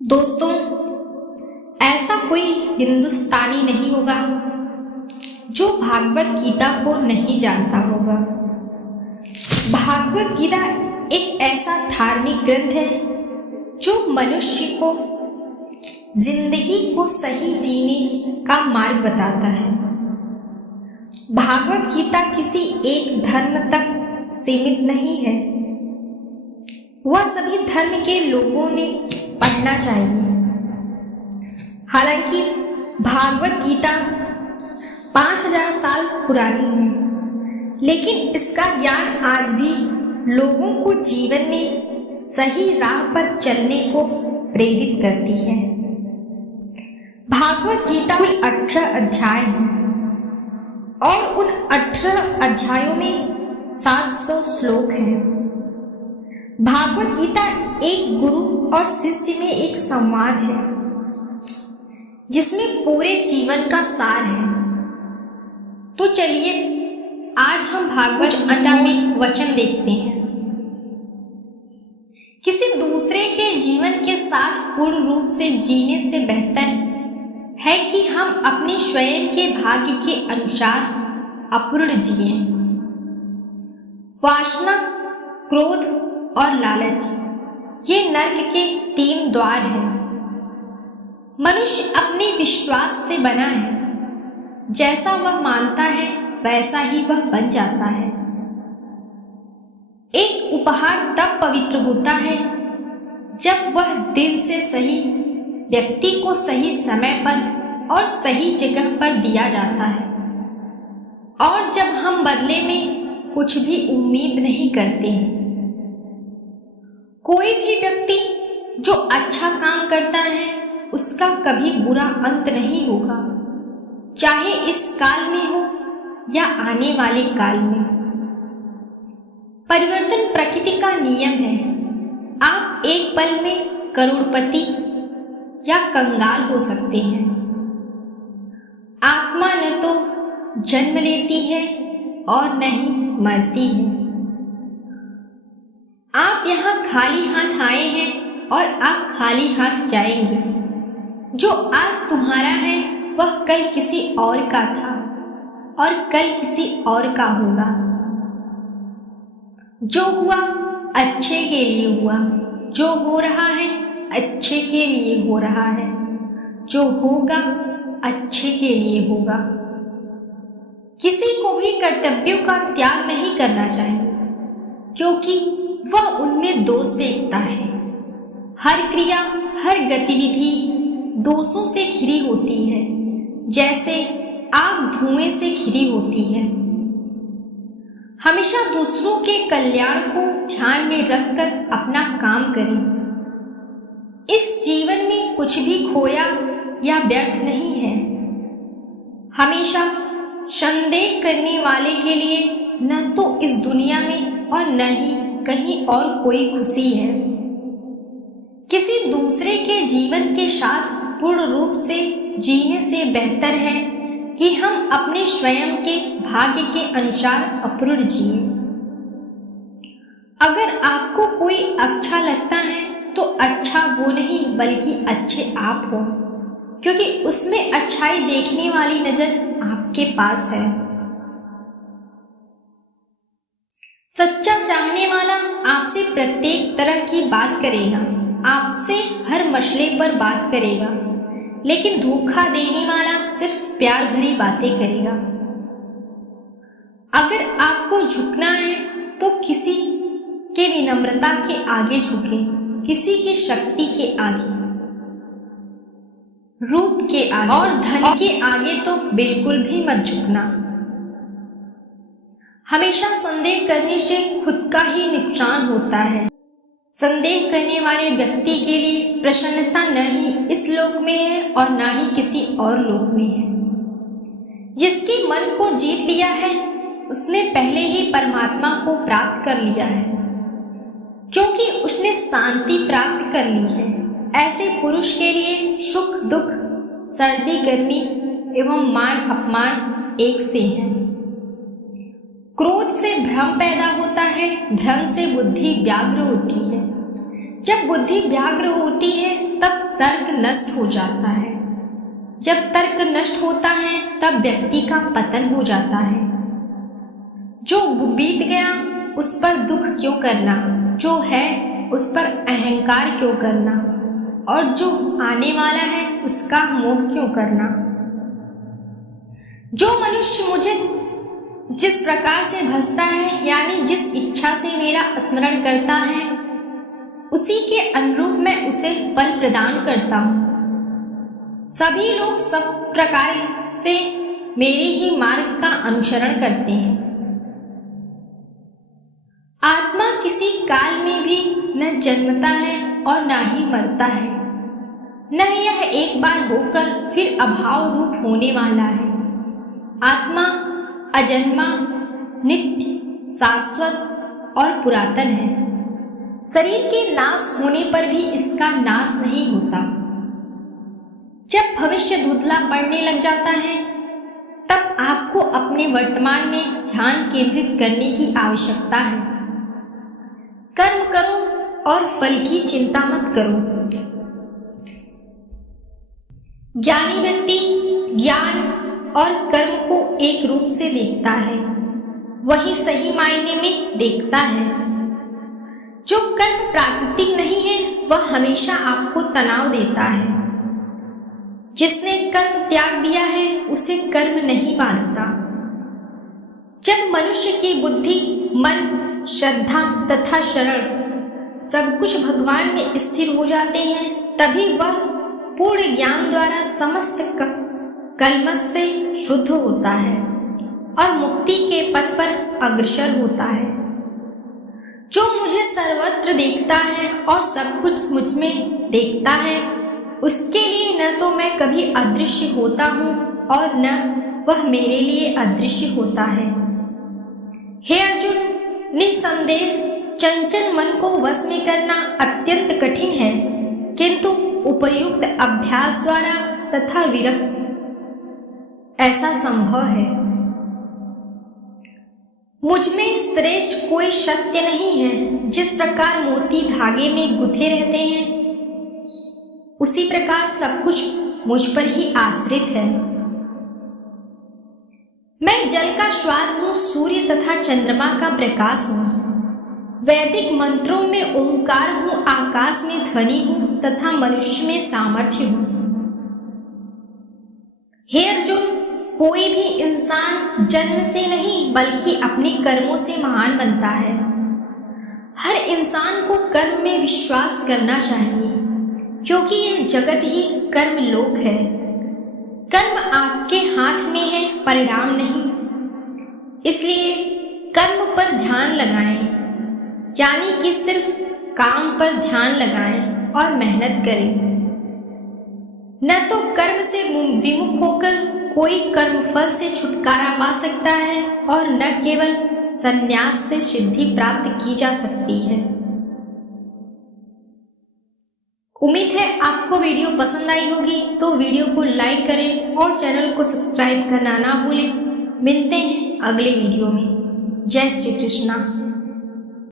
दोस्तों, ऐसा कोई हिंदुस्तानी नहीं होगा जो भागवत गीता को नहीं जानता होगा। भागवत गीता एक ऐसा धार्मिक ग्रंथ है जो मनुष्य को जिंदगी को सही जीने का मार्ग बताता है। भागवत गीता किसी एक धर्म तक सीमित नहीं है, वह सभी धर्म के लोगों ने पढ़ना चाहिए। हालांकि भागवत गीता 5000 साल पुरानी है, लेकिन इसका ज्ञान आज भी लोगों को जीवन में सही राह पर चलने को प्रेरित करती है। भागवत गीता कुल 18 अध्याय हैं और उन 18 अध्यायों में 700 श्लोक हैं। भागवत गीता एक गुरु और शिष्य में एक संवाद है जिसमें पूरे जीवन का सार है। तो चलिए आज हम भागवत गीता में वचन देखते हैं। किसी दूसरे के जीवन के साथ पूर्ण रूप से जीने से बेहतर है कि हम अपने स्वयं के भाग्य के अनुसार अपूर्ण जिए। वासना, क्रोध और लालच ये नर्क के 3 द्वार हैं। मनुष्य अपने विश्वास से बना है, जैसा वह मानता है वैसा ही वह बन जाता है। एक उपहार तब पवित्र होता है जब वह दिल से सही व्यक्ति को सही समय पर और सही जगह पर दिया जाता है, और जब हम बदले में कुछ भी उम्मीद नहीं करते हैं। कोई भी व्यक्ति जो अच्छा काम करता है उसका कभी बुरा अंत नहीं होगा, चाहे इस काल में हो या आने वाले काल में। परिवर्तन प्रकृति का नियम है। आप एक पल में करोड़पति या कंगाल हो सकते हैं। आत्मा न तो जन्म लेती है और न ही मरती है। आप यहाँ खाली हाथ आए हैं और आप खाली हाथ जाएंगे। जो आज तुम्हारा है वह कल किसी और का था और कल किसी और का होगा। जो हुआ अच्छे के लिए हुआ, जो हो रहा है अच्छे के लिए हो रहा है, जो होगा अच्छे के लिए होगा। किसी को भी कर्तव्यों का त्याग नहीं करना चाहिए, क्योंकि वह उनमें दोष देखता है। हर क्रिया, हर गतिविधि दोषों से घिरी होती है, जैसे आग धुएं से घिरी होती है। हमेशा दूसरों के कल्याण को ध्यान में रखकर अपना काम करें। इस जीवन में कुछ भी खोया या व्यर्थ नहीं है। हमेशा संदेह करने वाले के लिए न तो इस दुनिया में और न ही कहीं और कोई खुशी है। किसी दूसरे के जीवन के साथ पूर्ण रूप से जीने से बेहतर है कि हम अपने स्वयं के भाग्य के अनुसार अपूर्ण जिए। अगर आपको कोई अच्छा लगता है तो अच्छा वो नहीं बल्कि अच्छे आप हो, क्योंकि उसमें अच्छाई देखने वाली नजर आपके पास है। सच्चा चाहने वाला आपसे प्रत्येक तरह की बात करेगा, आपसे हर मसले पर बात करेगा, लेकिन धोखा देने वाला सिर्फ प्यार भरी बातें करेगा। अगर आपको झुकना है तो किसी के विनम्रता के आगे झुके, किसी की शक्ति के आगे, रूप के आगे और धन के आगे तो बिल्कुल भी मत झुकना। हमेशा संदेह करने से खुद का ही नुकसान होता है। संदेह करने वाले व्यक्ति के लिए प्रसन्नता न ही इस लोक में है और न ही किसी और लोक में है। जिसके मन को जीत लिया है उसने पहले ही परमात्मा को प्राप्त कर लिया है, क्योंकि उसने शांति प्राप्त कर ली है। ऐसे पुरुष के लिए सुख दुख, सर्दी गर्मी एवं मान अपमान एक से हैं। क्रोध से भ्रम पैदा होता है, भ्रम से बुद्धि व्याग्र होती है। जब बुद्धि व्याग्र होती है तब तर्क नष्ट हो जाता है। जब तर्क नष्ट होता है तब व्यक्ति का पतन हो जाता है। जो बीत गया उस पर दुख क्यों करना, जो है उस पर अहंकार क्यों करना, और जो आने वाला है उसका मोह क्यों करना। जो मनुष्य मुझे जिस प्रकार से भजता है, यानी जिस इच्छा से मेरा स्मरण करता है, उसी के अनुरूप मैं उसे फल प्रदान करता हूँ। सभी लोग सब प्रकार से मेरे ही मार्ग का अनुसरण करते हैं। आत्मा किसी काल में भी न जन्मता है और न ही मरता है, न यह एक बार होकर फिर अभाव रूप होने वाला है। आत्मा अजन्मा, नित्य, शाश्वत और पुरातन है। शरीर के नाश होने पर भी इसका नाश नहीं होता। जब भविष्य धुंधला पड़ने लग जाता है तब आपको अपने वर्तमान में ध्यान केंद्रित करने की आवश्यकता है। कर्म करो और फल की चिंता मत करो। ज्ञानी व्यक्ति ज्ञान और कर्म को एक रूप से देखता है, वही सही मायने में देखता है। जो कर्म प्राकृतिक नहीं है वह हमेशा आपको तनाव देता है। जिसने कर्म त्याग दिया है उसे कर्म नहीं बांधता। जब मनुष्य की बुद्धि, मन, श्रद्धा तथा शरण सब कुछ भगवान में स्थिर हो जाते हैं, तभी वह पूर्ण ज्ञान द्वारा समस्त कल्मश से शुद्ध होता है और मुक्ति के पथ पर अग्रसर होता है। जो मुझे सर्वत्र देखता है और सब कुछ मुझ में देखता है, उसके लिए न तो मैं कभी अदृश्य होता हूँ और न वह मेरे लिए अदृश्य होता है। हे अर्जुन, निसंदेह चंचल मन को वश में करना अत्यंत कठिन है, किंतु उपयुक्त अभ्यास द्वारा तथा विरक्त ऐसा संभव है। मुझमें श्रेष्ठ कोई सत्य नहीं है। जिस प्रकार मोती धागे में गुथे रहते हैं, उसी प्रकार सब कुछ मुझ पर ही आश्रित है। मैं जल का स्वाद हूँ, सूर्य तथा चंद्रमा का प्रकाश हूँ। वैदिक मंत्रों में ओंकार हूँ, आकाश में ध्वनि हूँ तथा मनुष्य में सामर्थ्य हूँ। हे अर्जुन, कोई भी इंसान जन्म से नहीं बल्कि अपने कर्मों से महान बनता है। हर इंसान को कर्म में विश्वास करना चाहिए, क्योंकि यह जगत ही कर्म लोक है। कर्म आपके हाथ में है, परिणाम नहीं। इसलिए कर्म पर ध्यान लगाएं, यानी कि सिर्फ काम पर ध्यान लगाएं और मेहनत करें। न तो कर्म से विमुख होकर कोई कर्म फल से छुटकारा पा सकता है और न केवल संन्यास से सिद्धि प्राप्त की जा सकती है। उम्मीद है आपको वीडियो पसंद आई होगी, तो वीडियो को लाइक करें और चैनल को सब्सक्राइब करना ना भूलें। मिलते हैं अगले वीडियो में। जय श्री कृष्णा।